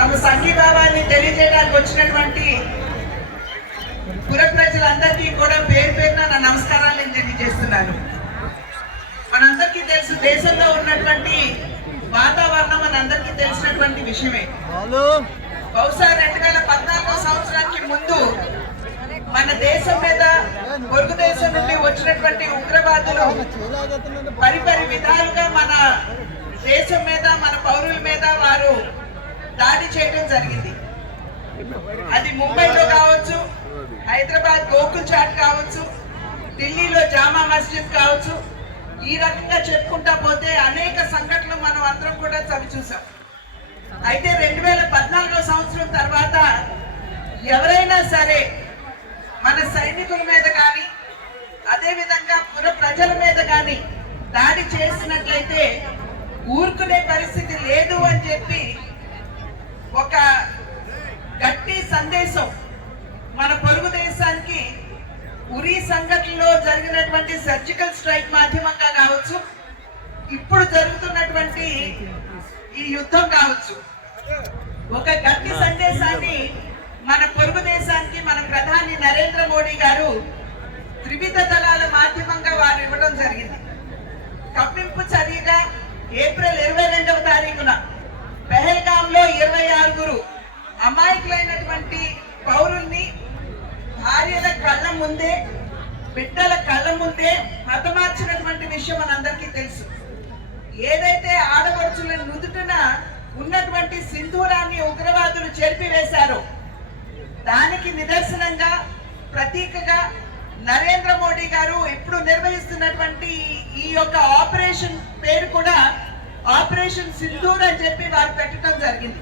తమ సంఘీభావాన్ని తెలియజేయడానికి వచ్చినటువంటి పుర ప్రజలందరికీ కూడా పేరు పేరున నా నమస్కారాలు నేను తెలియజేస్తున్నాను. మనందరికీ తెలుసు దేశంలో ఉన్నటువంటి వాతావరణం మనందరికీ తెలిసినటువంటి విషయమే. బహుశా రెండు వేల పద్నాలుగో సంవత్సరానికి ముందు మన దేశం మీద పొరుగు దేశం నుండి వచ్చినటువంటి ఉగ్రవాదులు పరిపరి విధాలుగా మన దేశం మీద మన పౌరుల మీద వారు దాడి చేయడం జరిగింది. అది ముంబైలో కావచ్చు హైదరాబాద్ గోకుల్ చాట్ కావచ్చు ఢిల్లీలో జామా మస్జిద్ కావచ్చు ఈ రకంగా చెప్పుకుంటా పోతే అనేక సంఘటనలు మనం అందరం కూడా చవి చూసాం. అయితే రెండు వేల పద్నాలుగో సంవత్సరం తర్వాత ఎవరైనా సరే మన సైనికుల మీద కానీ అదేవిధంగా పుర ప్రజల మీద కానీ దాడి చేసినట్లయితే ఊరుకునే పరిస్థితి లేదు అని చెప్పి ఒక గట్టి దేశం మన పొరుగు దేశానికి ఉరి సంఘటనలో జరిగినటువంటి సర్జికల్ స్ట్రైక్ మాధ్యమంగా కావచ్చు ఇప్పుడు జరుగుతున్నటువంటి ఈ యుద్ధం కావచ్చు. ఒక గట్టి సందేశాన్ని మన పొరుగు దేశానికి మన ప్రధాని నరేంద్ర మోడీ గారు త్రివిధ దళాల మాధ్యమంగా వారు ఇవ్వడం జరిగింది. కప్పింపు చర్యగా ఏప్రిల్ ఇరవై రెండవ తారీఖున పెహల్గామ్లో ఇరవై ముందే బిడ్డల కళ్ళ ముందే హతమార్చినటువంటి విషయం మనందరికీ తెలుసు. ఏదైతే ఆడపడుచుల నుదుటన ఉన్నటువంటి సింధూరాన్ని ఉగ్రవాదులు చెరిపివేశారో దానికి నిదర్శనంగా ప్రతీకగా నరేంద్ర మోడీ గారు ఇప్పుడు నిర్వహిస్తున్నటువంటి ఈ- యొక్క ఆపరేషన్ పేరు కూడా ఆపరేషన్ సింధూర్ అని చెప్పి వారు పెట్టడం జరిగింది.